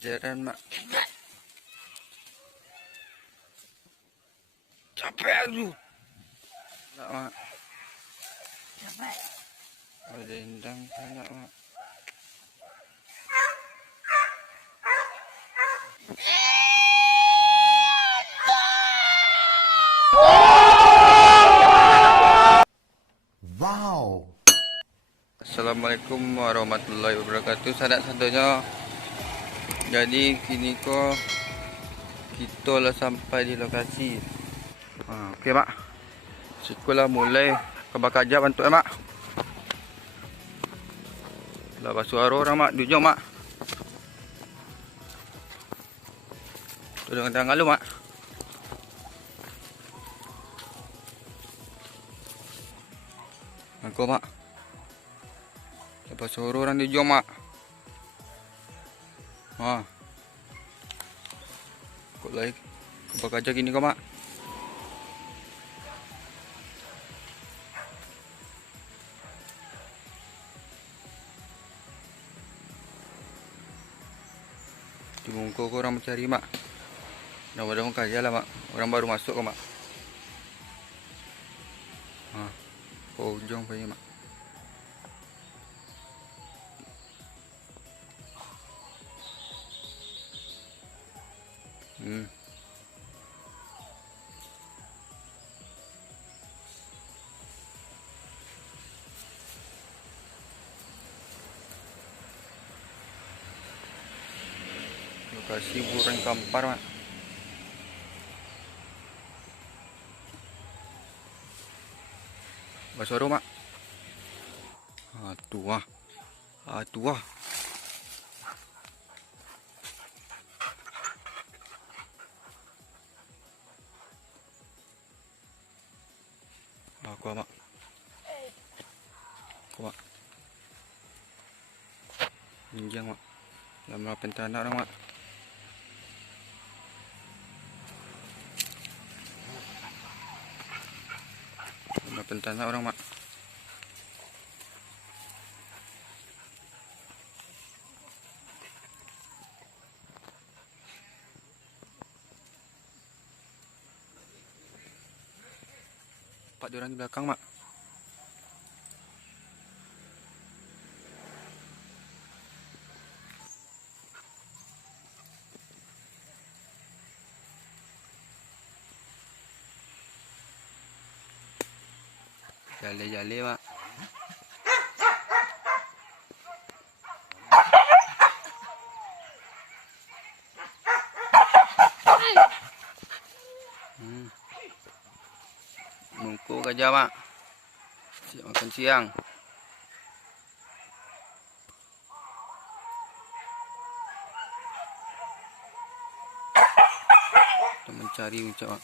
Jaran mak. Capek tu. Tak mak. Capek. Ada indang tak mak. Wow. Assalamualaikum warahmatullahi wabarakatuh. Sanak satunya. Jadi kini ko kita lah sampai di lokasi. Okey mak. Sekolah mulai kebakar jap bantu mak. Lah basuh arah orang mak, duduk mak. Duduk tangan lu mak. Aku mak. Lepas suruh orang duduk mak. Kok lagi kebakar jap gini kau mak. Di bungkuk kau orang mencari mak. Mudah-mudahan kerja lah mak. Orang baru masuk kau mak. Kau ujung pergi mak. Lokasi Buren Kampar mak. Basoro mak. Tuah. Tuah. Aku mak. Aku mak. Minjang mak. Lama pentana orang mak. Lama pentana orang mak. Empat orang di belakang mak. Jale-jale mak. Bungkuk aja mak. Siap makan siang. Kita mencari ucap mak.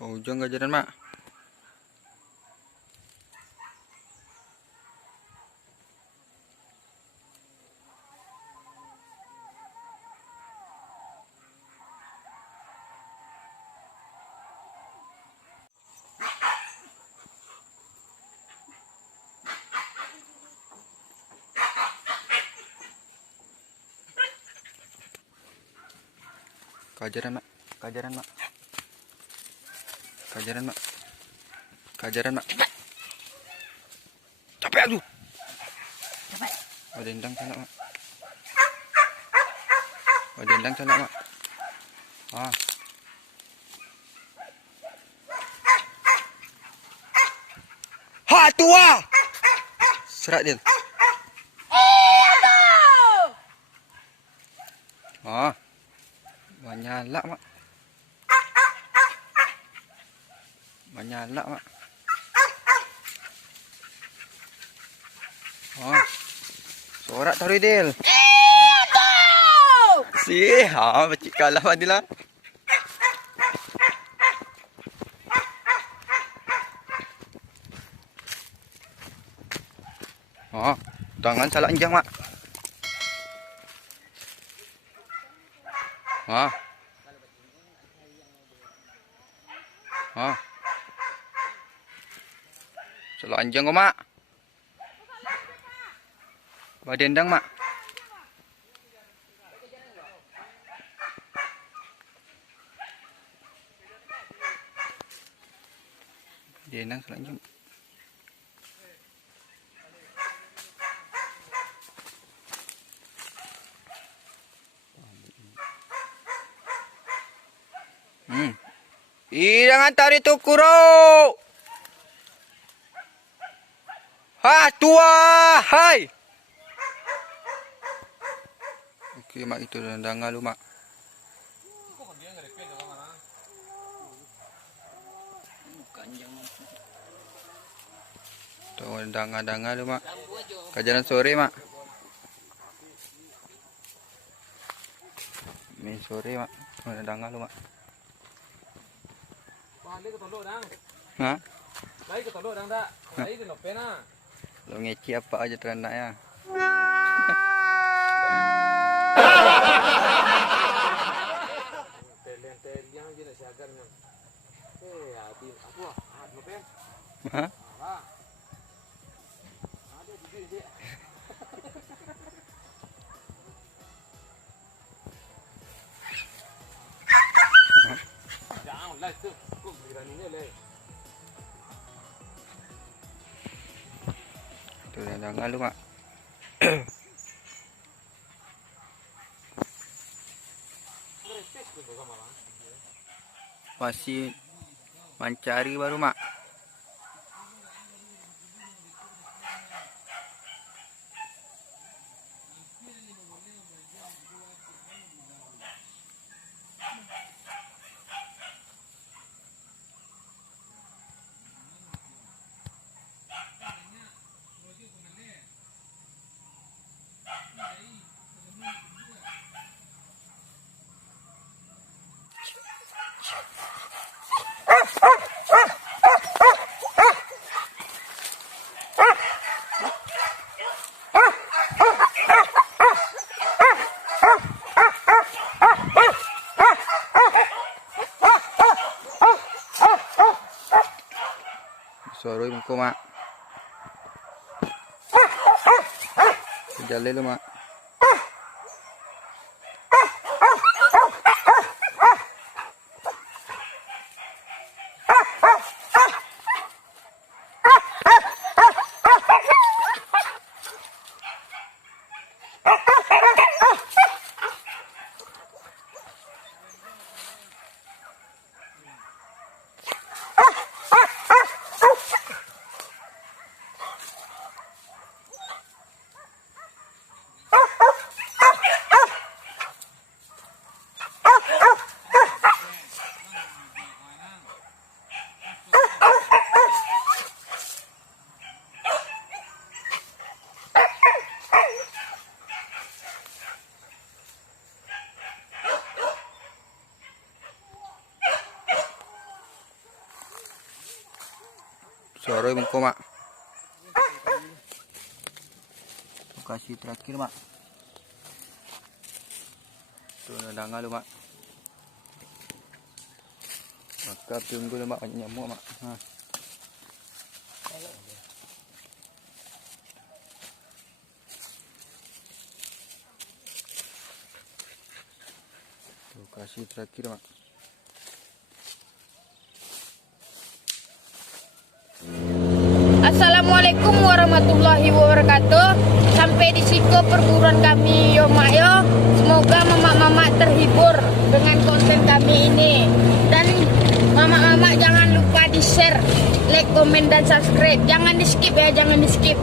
Kau ujung gajaran mak. Kajaran mak. Kajaran mak. Kajaran mak. Kajaran mak. Capek tu. Capek. Ada indang sana mak. Ada indang sana mak. Tuah. Serat dia. Menyalak mak. Menyalak mak. Oh. Sorak tahu Del. Si, pecik kalah Fadilah. Oh, tangan salah anjang, Mak. Ah. Ah. Salah anjang kok, Mak. Badendang, Mak. Dendang salah anjang. Jangan tarik tu kuro. Ha, tua, hai. Oke, Mak, itu dendang lu, Mak. Tuh dendang lu, Mak. Kajaran sore, Mak. Ini sore, Mak. Dendang lu, Mak. Lagi ke tolok dang. Hah? Lagi ke tolok dang dak. Lagi ke lope na. Lo ngeci apa aja terenak ya. Tel yang aja nak siagar ni. Hati aku lope. Hah? Ada di dia. Jangan lah tu. Kau berani le. Tuh dendang lu, Mak. Masih mencari baru, Mak. Sorry bengko, Mak. Jalan lu, Mak. Sorry bengko, Mak. Lokasi terakhir, Mak. Tuh dendang lu, Mak. Maka tunggu lu, Mak, banyak nyamuk, Mak. Ha. Lokasi terakhir, Mak. Assalamualaikum warahmatullahi wabarakatuh. Sampai di situ perburuan kami yo mak yo. Semoga mamak-mamak terhibur dengan konten kami ini. Dan mamak-mamak jangan lupa di share, like, komen, dan subscribe. Jangan di skip ya, jangan di skip.